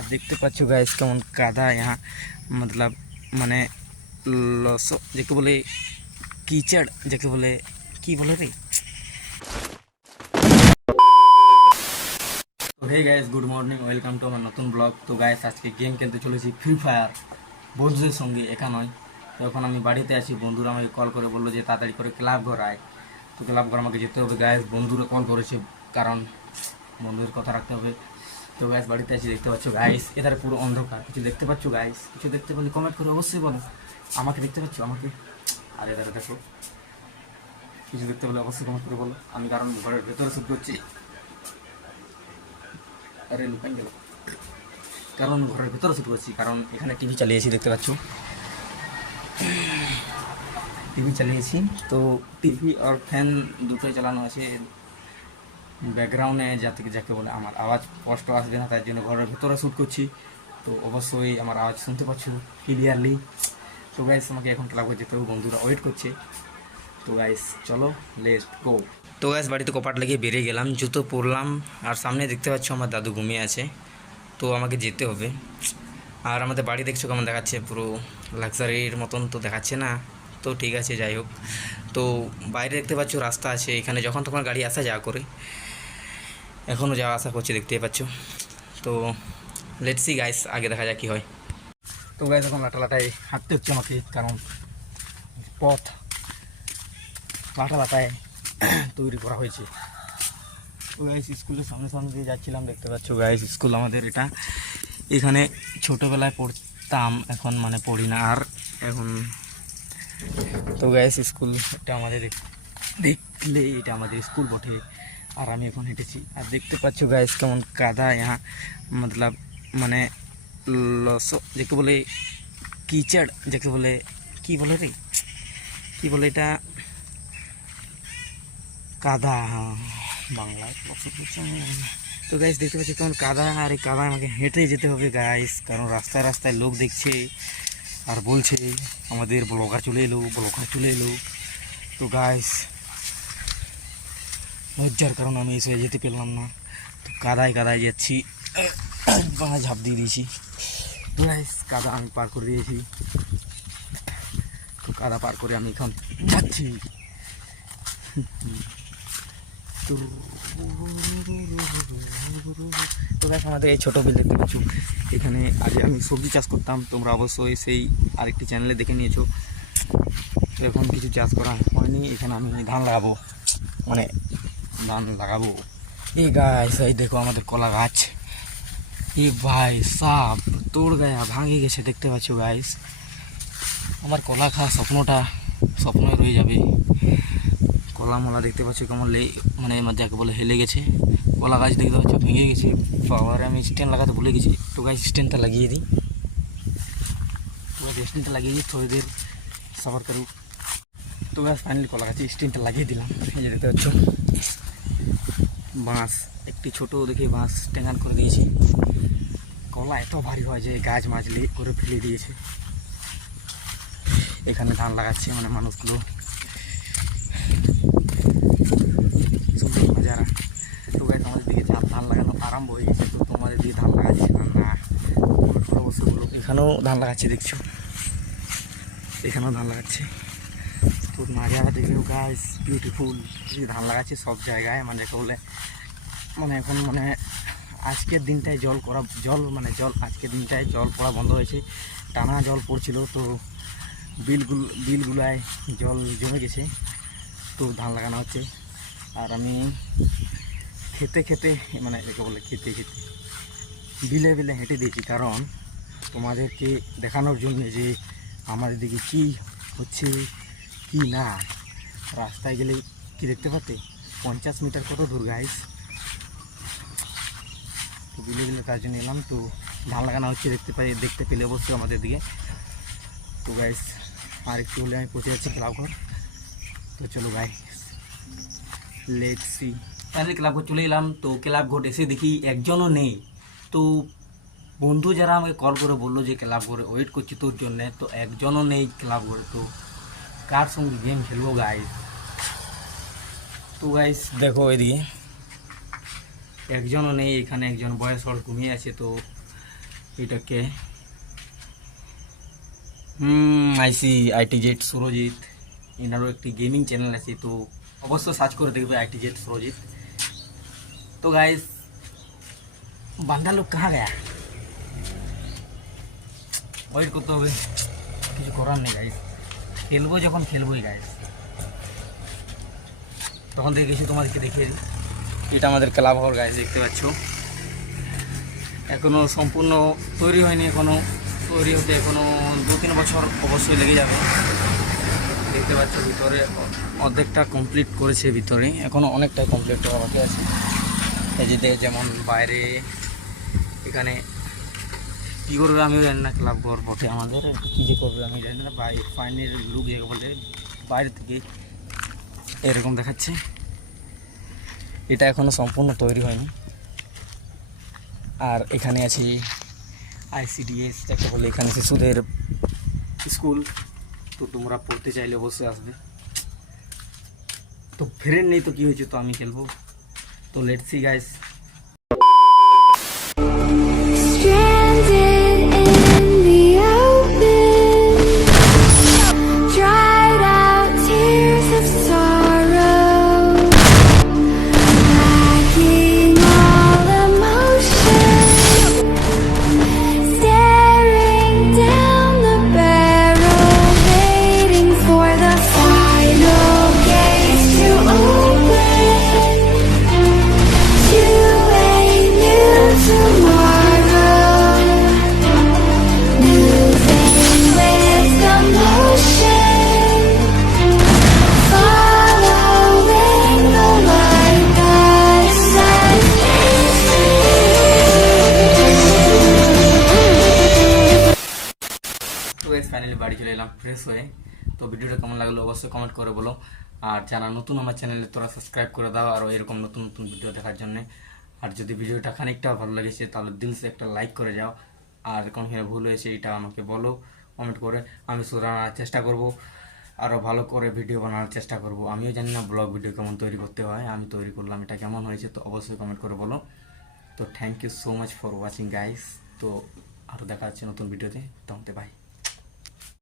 আর দেখতে পাচ্ছ গাইস কেমন কাদা यहाँ मतलब মানে লস যাকে বলে কিচড় যাকে বলে কি বলে রে। তো hey guys good morning, welcome to আমার নতুন ব্লগ। তো গাইস আজকে গেম খেলতে চলেছি ফ্রি ফায়ার বন্ধুদের সঙ্গে, একা নয়। তো এখন আমি বাড়িতে আছি, বন্ধুরা আমাকে কল করে বললো যে তাড়াতাড়ি করে ক্লাব ঘর আয়। তো ক্লাব ঘর আমাকে যেতে হবে গাইস, বন্ধুরা কল করেছে কারণ বন্ধুদের কথা রাখতে হবে। তো গাইস বাড়িতে আছি, দেখতে পাচ্ছ গাইস এধারে পুরো অন্ধকার, কিছু দেখতে পাচ্ছ গাইস? কিছু দেখতে পেলে কমেন্ট করে অবশ্যই বলো। আমাকে দেখতে পাচ্ছ আমাকে? আর এধারে দেখো, কিছু দেখতে পেলে অবশ্যই কমেন্ট করে বলো। আমি কারণ ঘরের ভেতরে শুট করছি, আরে লুকাই গেল, কারণ ঘরের ভেতরে শুট করছি, কারণ এখানে টিভি চালিয়েছি দেখতে পাচ্ছ, টিভি চালিয়েছি। তো টিভি আর ফ্যান দুটোই চালানো আছে ব্যাকগ্রাউন্ডে, যাকে বলে আমার আওয়াজ স্পষ্ট আসবে না, তার জন্য ঘরের ভেতরে শ্যুট করছি। তো অবশ্যই আমার আওয়াজ শুনতে পাচ্ছ ক্লিয়ারলি। তো গাইস আমাকে এখন ক্লাবে যেতে হবে, বন্ধুরা ওয়েট করছে। তো গাইস চলো লেটস গো। তো গাইস বাড়িতে কপাট লাগিয়ে বেরিয়ে গেলাম, জুতো পরলাম, আর সামনে দেখতে পাচ্ছ আমার দাদু ঘুমিয়ে আছে। তো আমাকে যেতে হবে। আর আমাদের বাড়ি দেখছো কেমন দেখাচ্ছে, পুরো লাক্সারির মতন তো দেখাচ্ছে না। তো ঠিক আছে, যাই হোক। তো বাইরে দেখতে পাচ্ছ রাস্তা আছে, এখানে যখন তখন গাড়ি আসা যাওয়া করে, এখনও যাওয়া আসা করছে দেখতেই পাচ্ছ। তো লেটস সি গাইস, আগে দেখা যাক কী হয়। তো গাইস এখন লাটালাটায় হাঁটতে হচ্ছে আমাকে, কারণ পথ লাটালাটায় তৈরি করা হয়েছে। তো গাইস স্কুলের সামনে সামনে দিয়ে যাচ্ছিলাম, দেখতে পাচ্ছ গাইস স্কুল আমাদের এটা। এখানে ছোটোবেলায় পড়তাম, এখন মানে পড়ি না আর এখন। তো গাইস স্কুল এটা আমাদের, দেখলে এটা আমাদের স্কুল বটে। আর আমি এখন হেঁটেছি, আর দেখতে পাচ্ছ গাইস কেমন কাদা यहाँ मतलब মানে লস যাকে বলে কিচড় যাকে বলে, কি বলে রে, কি বলে এটা, কাদা, হ্যাঁ বাংলায়। তো গাইস দেখতে পাচ্ছি কেমন কাদা, আর এই কাদা আমাকে হেঁটে যেতে হবে গাইস, কারণ রাস্তায় রাস্তায় লোক দেখছে আর বলছে আমাদের ব্লগার চলে এলো, ব্লগার চলে এলো। তো গাইস লজ্জার কারণ আমি এসে যেতে পেলাম না, তো কাদায় কাদায় যাচ্ছি, বাঁ ঝাঁপ দিয়ে দিয়েছি। গাইস কাদা আমি পার করে দিয়েছি, তো কাদা পার করে আমি এখন যাচ্ছি। তো তো গাইস আমাদের এই ছোটো বিল দেখতে পাচ্ছ, এখানে আগে আমি সবজি চাষ করতাম, তোমরা অবশ্যই সেই আরেকটি চ্যানেলে দেখে নিয়েছো। তো এখন কিছু চাষ করা হয়নি, এখানে আমি ধান লাগাবো, মানে ধান লাগাবো। এই গাছ এই দেখো আমাদের কলা গাছ, এ ভাই সাপ তোড় গায়া ভাঙে গেছে দেখতে পাচ্ছ গাইস। আমার কলা খাওয়া স্বপ্নই রয়ে যাবে। কলা মলা দেখতে পাচ্ছ কেমন মানে যাকে বলে হেলে গেছে, কলা গাছ দেখতে পাচ্ছ ভেঙে গেছে। বাবার আমি স্ট্যান্ড লাগাতে ভুলে গেছি, তো গাছ স্ট্যান্ডটা লাগিয়ে দিই, স্ট্যান্ডটা লাগিয়ে দিই থোড়ি দের সফর করুক। তো গাছ ফাইনালি কলা গাছে স্ট্যান্ডটা লাগিয়ে দিলাম। এই যে দেখতে পাচ্ছ বাঁশ, একটি ছোটো দেখে বাঁশ টেঙ্গান করে দিয়েছি। কলা এত ভারী হয় যে গাছ মাছ করে ফেলে দিয়েছে। এখানে ধান লাগাচ্ছে মানে মানুষগুলো, সুন্দর নজারা। তো গাছ আমাদের দিকে ধান লাগানো আরম্ভ হয়ে গেছে। তো তোমাদের দিকে ধান লাগাচ্ছে না না অবশ্যই, এখানেও ধান লাগাচ্ছে দেখছো, এখানেও ধান লাগাচ্ছে। তো নজারা দেখেও গাছ বিউটিফুল, ধান লাগাচ্ছে সব জায়গায়, মানে যাকে বলে মানে এখন মানে আজকের দিনটায় জল আজকের দিনটায় জল পড়া বন্ধ হয়েছে, টানা জল পড়ছিল। তো বিলগুলায় জল জমে গেছে, তো ধান লাগানো হচ্ছে। আর আমি খেতে খেতে মানে একে বলে খেতে খেতে বিলে বিলে হেঁটে দিয়েছি, কারণ তোমাদেরকে দেখানোর জন্য যে আমাদের দিকে কী হচ্ছে কি না। রাস্তায় গেলে কি দেখতে পাতে 50 মিটার কত দূর গাইস, তো বিলে বিলে তার জন্য এলাম। তো ধান লাগানো হচ্ছে দেখতে পেলে অবশ্যই আমাদের দিকে। তো গাইস আর একটু হলে আমি পৌঁছে যাচ্ছি ক্লাব ঘর। তো চলো guys let's see, finally club ঘর চলে এলাম। তো ক্লাব ঘর এসে দেখি একজনও নেই। তো বন্ধু যারা আমাকে কল করে বললো যে ক্লাব ঘরে ওয়েট করছি তোর জন্যে, তো একজনও নেই ক্লাব ঘরে। তো কার সঙ্গে গেম খেলবো গাইস? তো গাইস দেখো এদিকে একজনও নেই, এখানে একজন বয়স ঘুমিয়ে আছে। তো এটাকে আইসি আইটি জেড সুরজিৎ, এনারও একটি গেমিং চ্যানেল আছে, তো অবশ্য সার্চ করে দেখবে आईटी जेट सुरजीत। तो गाइस বান্দা লোক कहाँ गया, ওয়েট করতে হবে, কিছু করার নেই গাইস, খেলবো যখন খেলবোই গাইস। তখন থেকে কিছু তোমাদেরকে দেখিয়ে দিই, এটা আমাদের ক্লাব ঘর গাইস, দেখতে পাচ্ছ এখনো সম্পূর্ণ তৈরি হয়নি, এখনো তৈরি হতে এখনো 2-3 বছর অবশ্যই লেগে যাবে। দেখতে পাচ্ছ ভিতরে অর্ধেকটা কমপ্লিট করেছে, ভিতরে এখনো অনেকটা কমপ্লিট করা বাকি আছে। এই যে যেমন বাইরে এখানে কী করবে আমি জানি না, ক্লাব ঘর বটে আমাদের, কী যে করবে আমি জানি না। ফাইনের লুক যেটা বলে বাইরে থেকে এরকম দেখাচ্ছে, এটা এখনো সম্পূর্ণ তৈরি হয়নি। আর এখানে আছি আইসিডিএস যাকে বলে, এখানে শিশুদের স্কুল, তো তোমরা পড়তে চাইলে অবশ্যই আসবে। তো ফ্রেন্ড নেই তো কি হয়েছে, তো আমি খেলবো। তো লেটস সি গাইস। ফাইনালি বাড়ি চলে এলাম ফ্রেশ হয়ে। তো ভিডিওটা কেমন লাগলো অবশ্যই কমেন্ট করে বলো, আর যারা নতুন আমার চ্যানেলে তোরা সাবস্ক্রাইব করে দাও আর এরকম নতুন নতুন ভিডিও দেখার জন্য। আর যদি ভিডিওটা খানিকটা ভালো লেগেছে তাহলে দিলসে একটা লাইক করে যাও, আর কোনখানে ভুল হয়েছে এটা আমাকে বলো কমেন্ট করে, আমি শুধরানোর চেষ্টা করব, আরও ভালো করে ভিডিও বানানোর চেষ্টা করব। আমিও জানি না ব্লগ ভিডিও কেমন তৈরি করতে হয়, আমি তৈরি করলাম, এটা কেমন হয়েছে তো অবশ্যই কমেন্ট করে বলো। তো thank you so much for watching guys, তো আরও দেখা হচ্ছে নতুন ভিডিওতে, তখন বাই।